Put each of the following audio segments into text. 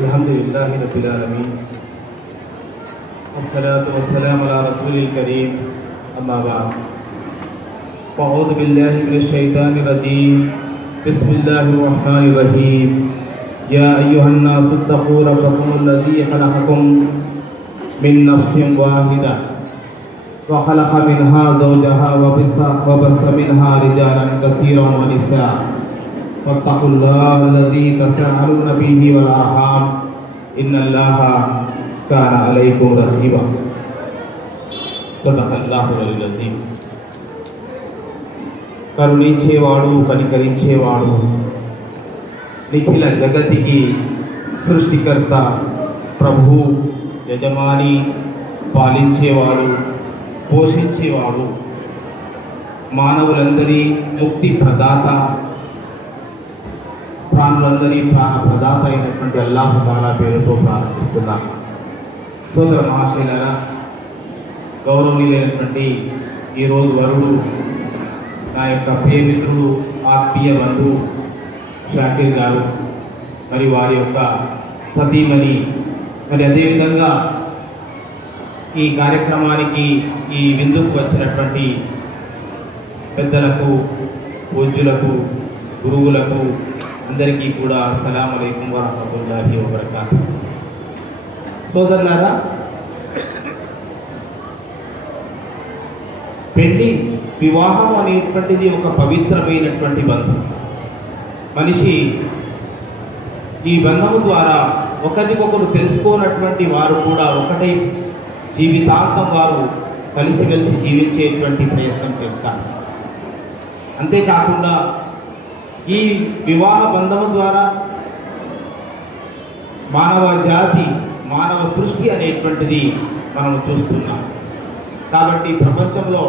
अल्हम्दुलिल्लाहि रब्बिल आलमीन वस्सलातु वस्सलामु अला रसूलिल करीम अम्मा बाद अऊज़ु बिल्लाहि मिनश शैतानिर रजीम बिस्मिल्लाहिर रहमानिर रहीम या अय्युहन नासु तक़ू रब्बकुमुल्लज़ी खलक़कुम मिन नफ्सिन वाहिदा व खलक़ मिनहा ज़ौजहा व बस्स मिनहा रिजालन कसीरन व निसा वत्तक़ुल्लाहल्लज़ी तसअलून बिही वल अर्हाम इन्नल्लाह कान अलैकुम रक़ीबा सदक़ल्लाहुल अज़ीम। కరుణించేవాడు కనికరించేవాడు నిఖిల జగతికి సృష్టికర్త ప్రభు యజమాని పాలించేవాడు పోషించేవాడు మానవులందరి ముక్తి ప్రదాత ప్రాణులందరి ప్రాణ ప్రదాత అయినటువంటి అల్లాహ్ తాలా పేరుతో ప్రారంభిస్తున్నాం. సోదర మహాశయులారా, గౌరవనీయులైనటువంటి ఈరోజు వరుడు నా యొక్క ప్రియమిత్రుడు ఆత్మీయ బంధువు షాకిర్ గారు, మరి వారి యొక్క సతీమణి, మరి అదేవిధంగా ఈ కార్యక్రమానికి ఈ విందుకు వచ్చినటువంటి పెద్దలకు, పూజ్యులకు, గురువులకు అందరికీ కూడా అస్సలాము అలైకుం వరహ్మతుల్లాహి వబరకాతుహు. సోదరులారా, పెళ్లి వివాహం అనేటువంటిది ఒక పవిత్రమైనటువంటి బంధం. మనిషి ఈ బంధము ద్వారా ఒకరికొకరు తెలుసుకోనటువంటి వారు కూడా ఒకటై జీవితాంతం వారు కలిసిమెలిసి జీవించేటువంటి ప్రయత్నం చేస్తారు. అంతేకాకుండా ఈ వివాహ బంధము ద్వారా మానవ జాతి, మానవ సృష్టి అనేటువంటిది మనం చూస్తున్నాం. కాబట్టి ప్రపంచంలో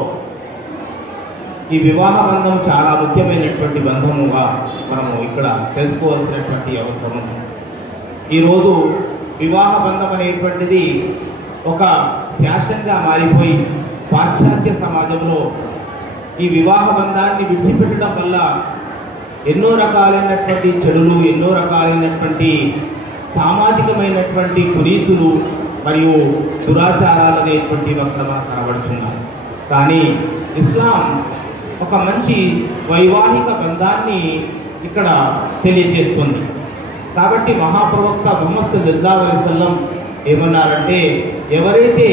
ఈ వివాహ బంధం చాలా ముఖ్యమైనటువంటి బంధముగా మనము ఇక్కడ తెలుసుకోవాల్సినటువంటి అవసరం. ఈరోజు వివాహ బంధం అనేటువంటిది ఒక ఫ్యాషన్గా మారిపోయి పాశ్చాత్య సమాజంలో ఈ వివాహ బంధాన్ని విడిచిపెట్టడం వల్ల ఎన్నో రకాలైనటువంటి చెడులు, ఎన్నో రకాలైనటువంటి సామాజికమైనటువంటి కురీతులు మరియు దురాచారాలు అనేటువంటి వక్రగా కనబడుతున్నాయి. కానీ ఇస్లాం ఒక మంచి వైవాహిక బంధాన్ని ఇక్కడ తెలియజేస్తుంది. కాబట్టి మహాప్రవక్త ముహమ్మద్ సల్లల్లాహు అలైహి వసల్లం ఏమన్నారంటే, ఎవరైతే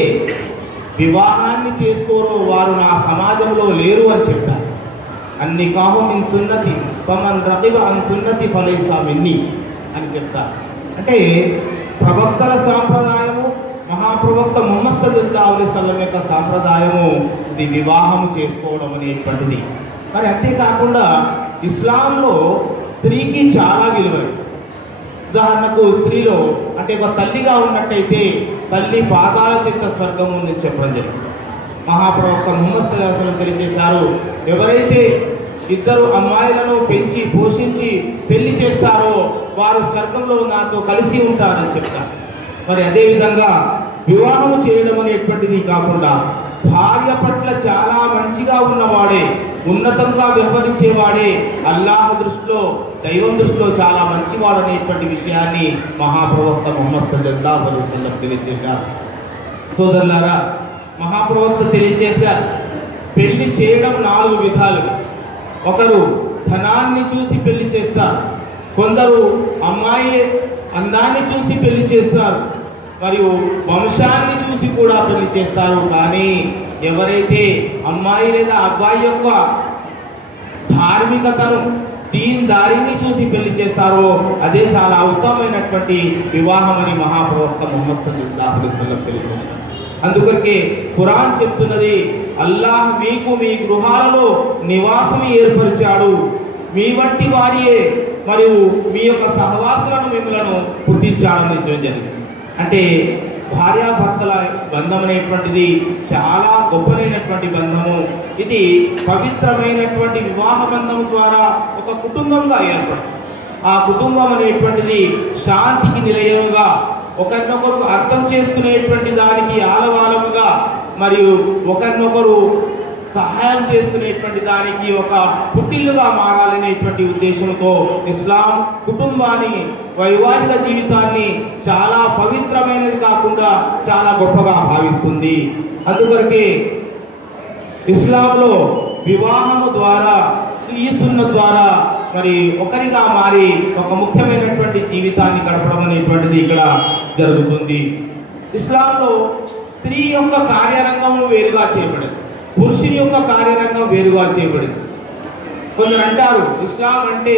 వివాహాన్ని చేసుకోరో వారు నా సమాజంలో లేరు అని చెప్పారు. అన్నికాహు మిన్ సున్నతి ఫమన్ రగిబ అన్ సున్నతి ఫలైసా మిన్నీ అని చెప్తారు. అంటే ప్రవక్తల సాంప్రదాయము, మహాప్రవక్త ముహమ్మద్ సల్లల్లాహు అలైహి వసల్లం యొక్క సాంప్రదాయము ఇది వివాహం చేసుకోవడం అనేటువంటిది. మరి అంతేకాకుండా ఇస్లాంలో స్త్రీకి చాలా విలువైంది. ఉదాహరణకు స్త్రీలో అంటే ఒక తల్లిగా ఉన్నట్టయితే తల్లి పాదాల చెంత స్వర్గం ఉందని చెప్పడం జరిగింది. మహాప్రవక్త ముహమ్మద్ సల్లల్లాహు అలైహి వసల్లం తెలియజేశారు, ఎవరైతే ఇద్దరు అమ్మాయిలను పెంచి పోషించి పెళ్లి చేస్తారో వారు స్వర్గంలో నాతో కలిసి ఉంటారని చెప్తారు. మరి అదేవిధంగా వివాహం చేయడం అనేటువంటిది కాకుండా భార్య పట్ల చాలా మంచిగా ఉన్నవాడే, ఉన్నతంగా వ్యవహరించేవాడే అల్లాహ్ దృష్టిలో, దైవం దృష్టిలో చాలా మంచివాడు అనేటువంటి విషయాన్ని మహాప్రవక్త ముహమ్మద్ సల్లల్లాహు అలైహి వసల్లం తెలియజేశారు. సోదరులారా, మహాప్రవక్త తెలియజేశారు, పెళ్లి చేయడం 4 విధాలు. ఒకరు ధనాన్ని చూసి పెళ్లి చేస్తారు, కొందరు అమ్మాయి అందాన్ని చూసి పెళ్లి చేస్తారు, మరియు వంశాన్ని చూసి కూడా పెళ్లి చేస్తారు. కానీ ఎవరైతే అమ్మాయి లేదా అబ్బాయి యొక్క ధార్మికతను, దీన్దారిని చూసి పెళ్లి చేస్తారో అదే చాలా ఉత్తమమైనటువంటి వివాహం అని మహాప్రవక్త ముహమ్మద్ సల్లల్లాహు అలైహి వసల్లం తెలియజేశారు. అందుకొరకే ఖురాన్ చెప్తున్నది, అల్లాహ్ మీకు మీ గృహాలలో నివాసం ఏర్పరిచాడు, మీ వంటి వారియే మరియు మీ యొక్క సహవాసులను మిమ్మలను పుట్టించాడని జరిగింది. అంటే భార్యాభర్తల బంధం అనేటువంటిది చాలా గొప్పనైనటువంటి బంధము. ఇది పవిత్రమైనటువంటి వివాహ బంధం ద్వారా ఒక కుటుంబంగా ఏర్పడుతుంది. ఆ కుటుంబం అనేటువంటిది శాంతికి నిలయముగా, ఒకరినొకరు అర్థం చేసుకునేటువంటి దానికి ఆలవాలముగా, మరియు ఒకరినొకరు సహాయం చేసుకునేటువంటి దానికి ఒక పుట్టిల్లుగా మారాలనేటువంటి ఉద్దేశంతో ఇస్లాం కుటుంబాన్ని, వైవాహిక జీవితాన్ని చాలా పవిత్రమైనది కాకుండా చాలా గొప్పగా భావిస్తుంది. అందువరకే ఇస్లాంలో వివాహము ద్వారా, ఈ సున్నత్ ద్వారా మరి ఒకరిగా మారి ఒక ముఖ్యమైనటువంటి జీవితాన్ని గడపడం అనేటువంటిది ఇక్కడ జరుగుతుంది. ఇస్లాంలో స్త్రీ యొక్క కార్యరంగం వేరుగా చేయబడింది, పురుషుని యొక్క కార్యరంగం వేరుగా చేయబడింది. కొందరు అంటారు ఇస్లాం అంటే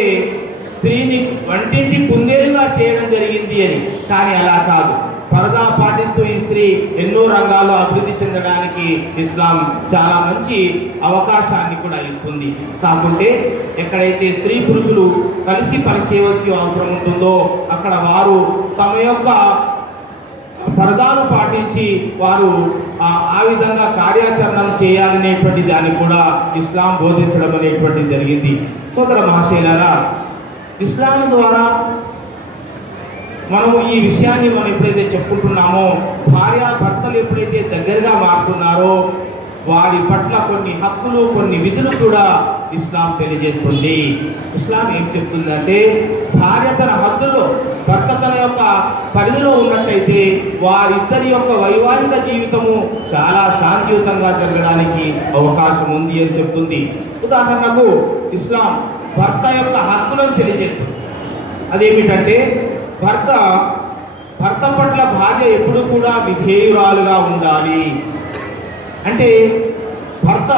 స్త్రీని వంటింటి కుందేలుగా చేయడం జరిగింది అని. కానీ అలా కాదు. పరదా పాటిస్తూ ఈ స్త్రీ ఎన్నో రంగాల్లో అభివృద్ధి చెందడానికి ఇస్లాం చాలా మంచి అవకాశాన్ని కూడా ఇస్తుంది. కాకుంటే ఎక్కడైతే స్త్రీ పురుషులు కలిసి పనిచేయవలసి అవసరం ఉంటుందో అక్కడ వారు తమ యొక్క పరదాను పాటించి వారు ఆ విధంగా కార్యాచరణలు చేయాలనేటువంటి దాన్ని కూడా ఇస్లాం బోధించడం అనేటువంటిది జరిగింది. సోదర మహాశయులారా, ఇస్లాం ద్వారా మనము ఈ విషయాన్ని మనం ఎప్పుడైతే చెప్పుకుంటున్నామో, భార్యాభర్తలు ఎప్పుడైతే దగ్గరగా మారుతున్నారో వారి పట్ల కొన్ని హక్కులు, కొన్ని విధులు కూడా ఇస్లాం తెలియజేస్తుంది. ఇస్లాం ఏం చెప్తుందంటే, భార్య తన హద్దులో, భర్త తన యొక్క పరిధిలో ఉన్నట్టయితే వారిద్దరి యొక్క వైవాహిక జీవితము చాలా శాంతియుతంగా జరగడానికి అవకాశం ఉంది అని చెప్తుంది. ఉదాహరణకు ఇస్లాం భర్త యొక్క హక్కులను తెలియజేస్తుంది. అదేమిటంటే భర్త పట్ల భార్య ఎప్పుడు కూడా విధేయురాలుగా ఉండాలి. అంటే భర్త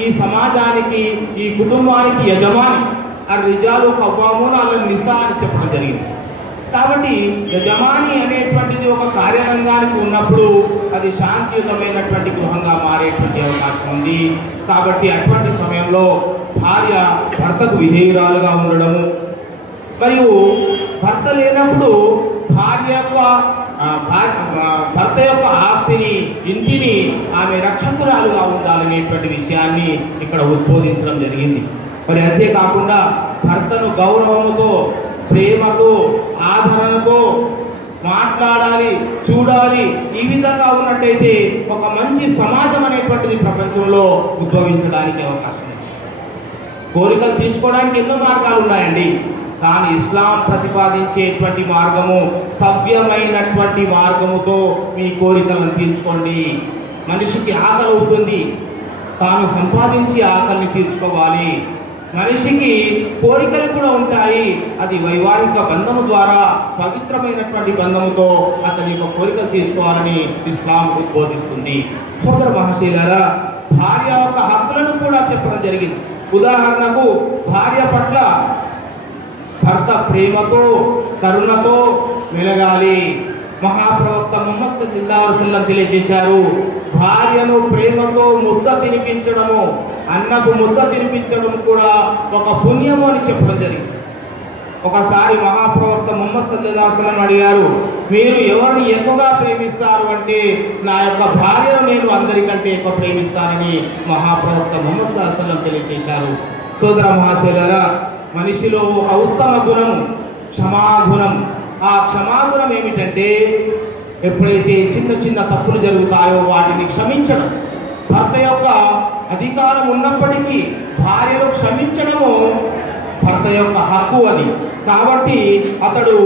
ఈ సమాజానికి, ఈ కుటుంబానికి యజమాని. రిజాలు ఖవ్వామూన అల నిసా అని చెప్పడం జరిగింది. కాబట్టి యజమాని అనేటువంటిది ఒక కార్యరంగానికి ఉన్నప్పుడు అది శాంతియుతమైనటువంటి గృహంగా మారేటువంటి అవకాశం ఉంది. కాబట్టి అటువంటి సమయంలో భార్య భర్తకు విధేయురాలుగా ఉండడము, మరియు భర్త లేనప్పుడు భర్త యొక్క ఆస్తిని, ఇంటిని ఆమె రక్షకురాలుగా ఉండాలనేటువంటి విషయాన్ని ఇక్కడ ఉద్బోధించడం జరిగింది. మరి అంతేకాకుండా భర్తను గౌరవముతో, ప్రేమతో, ఆదరణతో మాట్లాడాలి, చూడాలి. ఈ విధంగా ఉన్నట్టయితే ఒక మంచి సమాజం అనేటువంటిది ప్రపంచంలో ఉద్భవించడానికి అవకాశం ఉంది. కోరికలు తీసుకోవడానికి ఎన్నో మార్గాలు ఉన్నాయండి. కానీ ఇస్లాం ప్రతిపాదించేటువంటి మార్గము సభ్యమైనటువంటి మార్గముతో మీ కోరికలను తీర్చుకోండి. మనిషికి ఆకలి అవుతుంది, తాను సంపాదించి ఆకలిని తీర్చుకోవాలి. మనిషికి కోరికలు కూడా ఉంటాయి, అది వైవాహిక బంధము ద్వారా, పవిత్రమైనటువంటి బంధముతో అతని యొక్క కోరికలు తీర్చుకోవాలని ఇస్లాం ఉద్బోధిస్తుంది. సోదర మహాశయులారా, భార్య యొక్క హక్కులను కూడా చెప్పడం జరిగింది. ఉదాహరణకు భార్య పట్ల భర్త ప్రేమతో, కరుణతో మెలగాలి. మహాప్రవక్త ముహమ్మద్ సల్లల్లాహు అలైహి వసల్లం తెలియజేశారు, భార్యను ప్రేమతో ముద్ద తినిపించడము, అన్నకు ముద్ద తినిపించడం కూడా ఒక పుణ్యము అని చెప్పడం జరిగింది. ఒకసారి మహాప్రవక్త ముహమ్మద్ సల్లల్లాహు అలైహి వసల్లం అడిగారు, మీరు ఎవరిని ఎక్కువగా ప్రేమిస్తారు అంటే, నా యొక్క భార్యను నేను అందరికంటే ఎక్కువ ప్రేమిస్తానని మహాప్రవక్త ముహమ్మద్ సల్లల్లాహు అలైహి వసల్లం తెలియజేశారు. సోదర మహాశయులారా, మనిషిలో ఒక ఉత్తమ గుణం క్షమాగుణం. ఆ క్షమాగుణం ఏమిటంటే, ఎప్పుడైతే చిన్న చిన్న తప్పులు జరుగుతాయో వాటిని క్షమించడం. భర్త యొక్క అధికారం ఉన్నప్పటికీ భార్యను క్షమించడము భర్త యొక్క హక్కు అది. కాబట్టి అతడు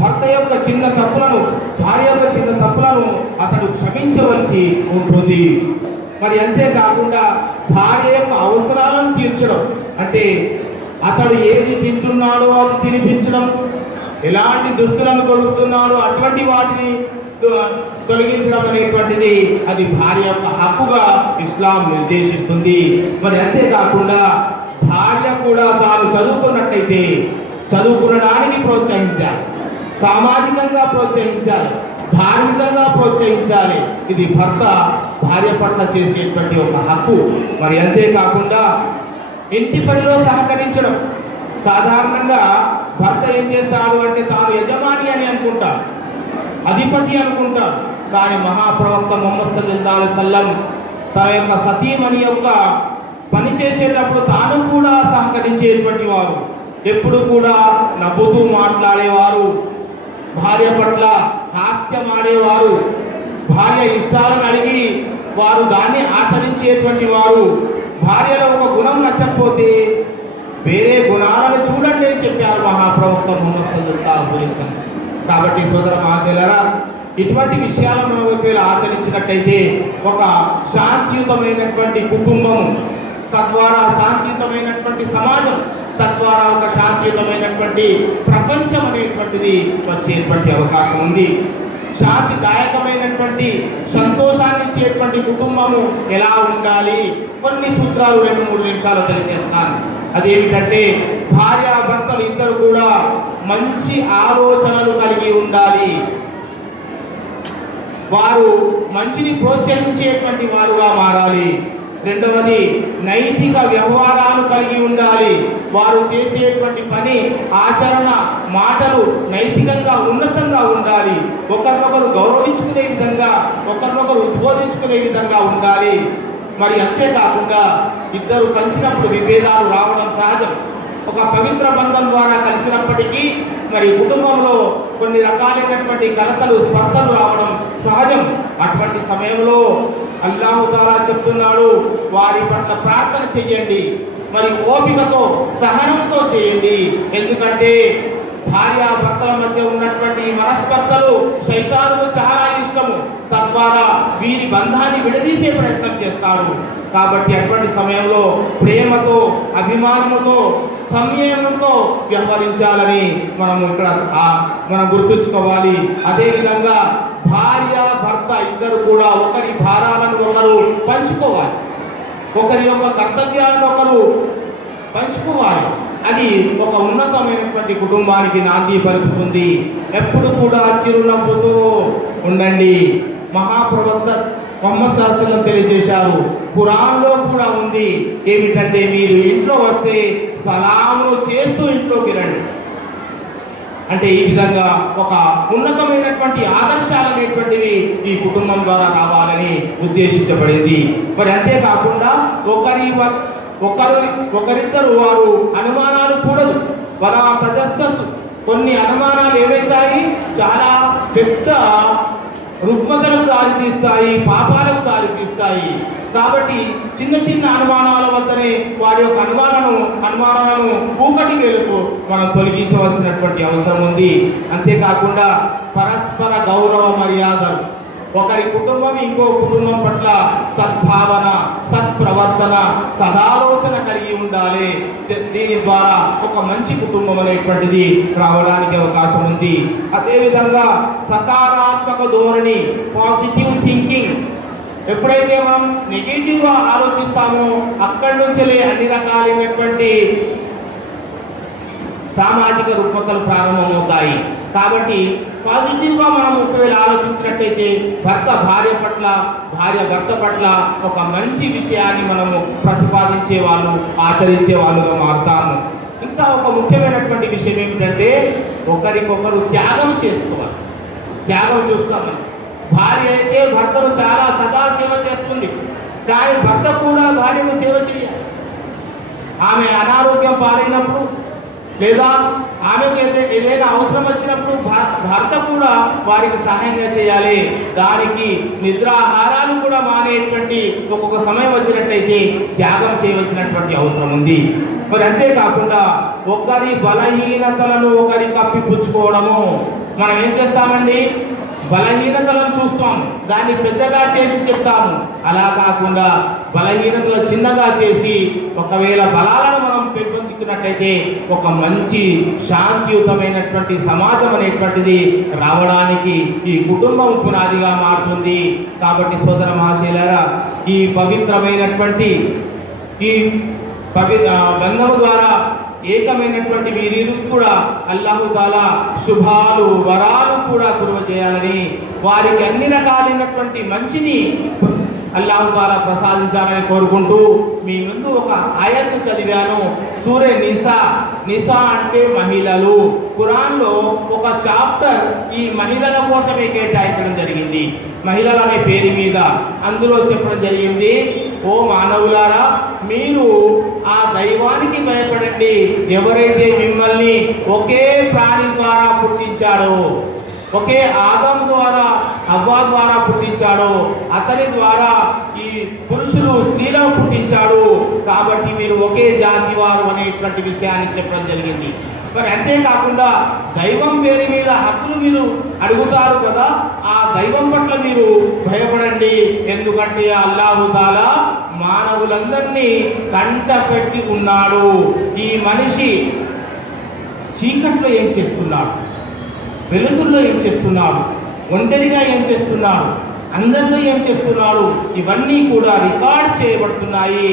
భర్త యొక్క చిన్న తప్పులను, భార్య యొక్క చిన్న తప్పులను అతడు క్షమించవలసి ఉంటుంది. మరి అంతేకాకుండా భార్య యొక్క అవసరాలను తీర్చడం అంటే, అతడు ఏది తింటున్నాడో అది తినిపించడం, ఎలాంటి దుస్తులను తొలుగుతున్నాడో అటువంటి వాటిని తొలగించడం అనేటువంటిది అది భార్య యొక్క హక్కుగా ఇస్లాం నిర్దేశిస్తుంది. మరి అంతేకాకుండా భార్య కూడా తాను చదువుకున్నట్లయితే చదువుకునడానికి ప్రోత్సహించాలి, సామాజికంగా ప్రోత్సహించాలి, ధార్మికంగా ప్రోత్సహించాలి. ఇది భర్త భార్య పట్ల చేసేటువంటి ఒక హక్కు. మరి అంతేకాకుండా ఇంటి పనిలో సహకరించడం. సాధారణంగా భర్త ఏం చేస్తాడు అంటే, తాను యజమాని అని అనుకుంటాడు, అధిపతి అనుకుంటాడు. కానీ మహాప్రవక్త ముహమ్మద్ సల్లల్లాహు అలైహి వసల్లం తన యొక్క సతీమణి యొక్క పని చేసేటప్పుడు తాను కూడా సహకరించేటువంటి వారు, ఎప్పుడు కూడా నవ్వుతూ మాట్లాడేవారు, భార్య పట్ల హాస్యం ఆడేవారు, భార్య ఇష్టాలను అడిగి వారు దాన్ని ఆచరించేటువంటి వారు. భార్యలో ఒక గుణం నచ్చకపోతే వేరే గుణాలను చూడండి అని చెప్పారు మహాప్రవక్త ముహమ్మద్ సల్లల్లాహు అలైహి వసల్లం. కాబట్టి సోదర మహాశయులారా, ఇటువంటి విషయాలను మనం ఒకవేళ ఆచరించినట్టయితే ఒక శాంతియుతమైనటువంటి కుటుంబం, తద్వారా శాంతియుతమైనటువంటి సమాజం, తద్వారా ఒక శాంతియుతమైనటువంటి ప్రపంచం అనేటువంటిది వచ్చేటువంటి అవకాశం ఉంది. శాంతిదాయకమైనటువంటి సంతోషాన్ని ఇచ్చేటువంటి కుటుంబము ఎలా ఉండాలి, కొన్ని సూత్రాలు 2-3 నిమిషాలు తెలియజేస్తాను. అదేమిటంటే, భార్యాభర్తలు ఇద్దరు కూడా మంచి ఆలోచనలు కలిగి ఉండాలి. వారు మంచిని ప్రోత్సహించేటువంటి వారుగా మారాలి. రెండవది, నైతిక వ్యవహారాలు కలిగి ఉండాలి. వారు చేసేటువంటి పని, ఆచరణ, మాటలు నైతికంగా ఉన్నతంగా ఉండాలి. ఒకరినొకరు గౌరవించుకునే విధంగా, ఒకరినొకరు ఉద్బోధించుకునే విధంగా ఉండాలి. మరి అంతేకాకుండా ఇద్దరు కలిసినప్పుడు విభేదాలు రావడం సహజం. ఒక పవిత్ర బంధం ద్వారా కలిసినప్పటికీ మరి కుటుంబంలో కొన్ని రకాలైనటువంటి కలతలు, స్పర్ధలు రావడం సహజం. అటువంటి సమయంలో అల్లాహు తాలా చెప్తున్నాడు, వారి పట్ల ప్రార్థన చెయ్యండి, మరి ఓపికతో, సహనంతో చేయండి. ఎందుకంటే భార్యాభర్తల మధ్య ఉన్నటువంటి మనస్పర్ధలు శైతానుకు చాలా ఇష్టము. తద్వారా వీరి బంధాన్ని విడదీసే ప్రయత్నం చేస్తాడు. కాబట్టి అటువంటి సమయంలో ప్రేమతో, అభిమానముతో, సంయమనంతో వ్యవహరించాలని మనం ఇక్కడ మనం గుర్తుంచుకోవాలి. అదేవిధంగా భార్య భర్త ఇద్దరు కూడా ఒకరి భారాలను ఒకరు పంచుకోవాలి, ఒకరి యొక్క కర్తవ్యాలను ఒకరు పంచుకోవాలి. అది ఒక ఉన్నతమైనటువంటి కుటుంబానికి నాంది పలుకుతుంది. ఎప్పుడు కూడా చిరునవ్వుతో ఉండండి. మహాప్రవక్త ముహమ్మద్ సల్లల్లాహు అలైహి వసల్లం తెలియజేశారు, ఖురాన్లో కూడా ఉంది. ఏమిటంటే, మీరు ఇంట్లో వస్తే సలామును చేస్తూ ఇంట్లోకి రండి. అంటే ఈ విధంగా ఒక ఉన్నతమైనటువంటి ఆదర్శాలు అనేటువంటివి ఈ కుటుంబం ద్వారా రావాలని ఉద్దేశించబడింది. మరి అంతేకాకుండా ఒకరిద్దరు వారు అనుమానాలు కూడదు. వలా తజస్ససు, కొన్ని అనుమానాలు ఏవైతాయి చాలా పెద్ద రుగ్మతలకు దారితీస్తాయి, పాపాలకు దారితీస్తాయి. కాబట్టి చిన్న చిన్న అనుమానాల వద్దనే వారి యొక్క అనుమానాలను కూకటి వేలుకు మనం తొలగించవలసినటువంటి అవసరం ఉంది. అంతేకాకుండా పరస్పర గౌరవ మర్యాదలు, ఒకరి కుటుంబం ఇంకో కుటుంబం పట్ల సద్భావన, సత్ప్రవర్తన, సదాలోచన కలిగి ఉండాలి. దీని ద్వారా ఒక మంచి కుటుంబం అనేటువంటిది రావడానికి అవకాశం ఉంది. అదేవిధంగా సకారాత్మక ధోరణి, పాజిటివ్ థింకింగ్. ఎప్పుడైతే మనం నెగిటివ్గా ఆలోచిస్తామో అక్కడి నుంచే అన్ని రకాలైనటువంటి సామాజిక రుగ్మతలు ప్రారంభమవుతాయి. కాబట్టి పాజిటివ్గా మనం ఒకవేళ ఆలోచించినట్టయితే భర్త భార్య పట్ల, భార్య భర్త పట్ల ఒక మంచి విషయాన్ని మనము ప్రతిపాదించే వాళ్ళు, ఆచరించే వాళ్ళుగా మారుతాము. ఇంకా ఒక ముఖ్యమైనటువంటి విషయం ఏమిటంటే, ఒకరికొకరు త్యాగం చేసుకోవాలి. త్యాగం చూస్తామని భార్య అయితే భర్తను చాలా సదా సేవ చేస్తుంది, కానీ భర్త కూడా భార్యను సేవ చేయాలి. ఆమె అనారోగ్యం పాలైనప్పుడు లేదా ఆమెకు ఏదైనా అవసరం వచ్చినప్పుడు భర్త కూడా వారికి సహాయంగా చేయాలి. దానికి నిద్రాహారాలు కూడా మానేటువంటి ఒక్కొక్క సమయం వచ్చినట్లయితే త్యాగం చేయవలసినటువంటి అవసరం ఉంది. మరి అంతేకాకుండా ఒకరి బలహీనతలను ఒకరి కప్పిపుచ్చుకోవడము. మనం ఏం చేస్తామండి, బలహీనతలను చూస్తాం, దాన్ని పెద్దగా చేసి చెప్తాము. అలా కాకుండా బలహీనతలు చిన్నగా చేసి ఒకవేళ బలాలను మనం పెంపొందించినట్టయితే ఒక మంచి శాంతియుతమైనటువంటి సమాజం అనేటువంటిది రావడానికి ఈ కుటుంబం పునాదిగా మారుతుంది. కాబట్టి సోదర మహాశయులారా, ఈ పవిత్రమైనటువంటి ఈ బంధం ద్వారా ఏకమైనటువంటి వీరిని కూడా అల్లాహు తాలా శుభాలు, వరాలు కూడా కురువ చేయాలని, వారికి అన్ని రకాలైనటువంటి మంచిని అల్లాహు తాలా ప్రసాదించాలని కోరుకుంటూ మీ ముందు ఒక ఆయత్ చదివాను. సూరే నిసా అంటే మహిళలు. ఖురాన్లో ఒక చాప్టర్ ఈ మహిళల కోసమే కేటాయించడం జరిగింది. మహిళలు అనే పేరు మీద అందులో చెప్పడం జరిగింది, ఓ మానవులారా, మీరు ఆ దైవానికి భయపడండి, ఎవరైతే మిమ్మల్ని ఒకే ప్రాణి ద్వారా పుట్టించాడో, ఒకే ఆదం ద్వారా, హవ్వ ద్వారా పుట్టించాడో, అతని ద్వారా పురుషులు స్త్రీలను పుట్టించాడు, కాబట్టి మీరు ఒకే జాతి వారు అనేటువంటి విషయాన్ని చెప్పడం జరిగింది. మరి అంతేకాకుండా దైవం పేరు మీద హక్కులు మీరు అడుగుతారు కదా, ఆ దైవం పట్ల మీరు భయపడండి. ఎందుకంటే అల్లాహు తాలా మానవులందరినీ కంట పెట్టి ఉన్నాడు. ఈ మనిషి చీకట్లో ఏం చేస్తున్నాడు, వెలుతుల్లో ఏం చేస్తున్నాడు, ఒంటరిగా ఏం చేస్తున్నాడు, అందరిలో ఏం చేస్తున్నాడు, ఇవన్నీ కూడా రికార్డ్ చేయబడుతున్నాయి.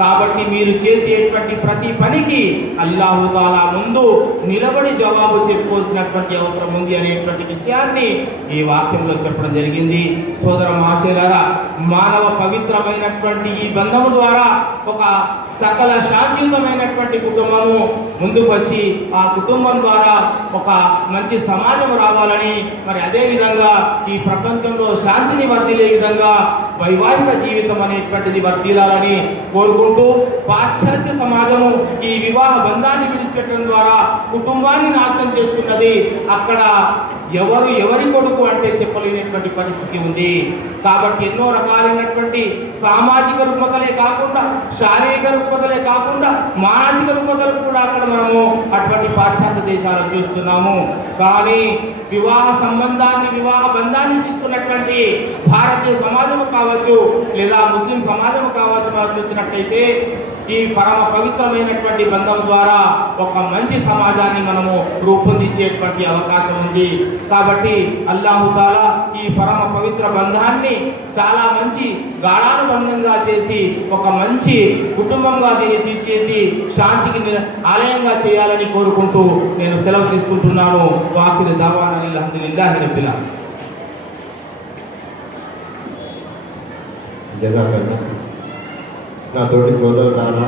కాబట్టి మీరు చేసేటువంటి ప్రతి పనికి అల్లాహు తాలా ముందు నిలబడి జవాబు చెప్పుకోవాల్సినటువంటి అవసరం ఉంది అనేటువంటి విషయాన్ని ఈ వాక్యంలో చెప్పడం జరిగింది. సోదర మహాశయులారా, మానవ పవిత్రమైనటువంటి ఈ బంధము ద్వారా ఒక సకల శాంతియుతమైనటువంటి కుటుంబము ముందుకు వచ్చి ఆ కుటుంబం ద్వారా ఒక మంచి సమాజం రావాలని, మరి అదేవిధంగా ఈ ప్రపంచంలో శాంతిని వర్ధిల్లే విధంగా వైవాహిక జీవితం అనేటువంటిది వర్ధిల్లాలని కోరుకుంటూ, పాశ్చాత్య సమాజము ఈ వివాహ బంధాన్ని విడిచిపెట్టడం ద్వారా కుటుంబాన్ని నాశనం చేసుకున్నది. అక్కడ ఎవరి కొడుకు అంటే చెప్పలేనటువంటి పరిస్థితి ఉంది. కాబట్టి ఎన్నో రకాలైనటువంటి సామాజిక రుగ్మతలే కాకుండా, శారీరక రుగ్మతలే కాకుండా, మానసిక రుగ్మతలు కూడా అక్కడ మనము అటువంటి పాశ్చాత్య దేశాలు చూస్తున్నాము. కానీ వివాహ సంబంధాన్ని, వివాహ బంధాన్ని తీసుకున్నటువంటి భారతీయ సమాజము కావచ్చు, లేదా ముస్లిం సమాజము కావచ్చు, మనం చూసినట్టయితే ఈ పరమ పవిత్రమైనటువంటి బంధం ద్వారా ఒక మంచి సమాజాన్ని మనము రూపొందించేటువంటి అవకాశం ఉంది. కాబట్టి అల్లాహు తాలా ఈ పరమ పవిత్ర బంధాన్ని చాలా మంచి గాఢానుబంధంగా చేసి ఒక మంచి కుటుంబంగా దీన్ని తీర్చిది శాంతికి ఆలయంగా చేయాలని కోరుకుంటూ నేను సెలవు తీసుకుంటున్నాను. వాకిలి దావానా అల్హమ్దులిల్లాహి రబ్బిల్ ఆలమీన్. జజాకల్లాహ్. నా తోటి సోదరులారా,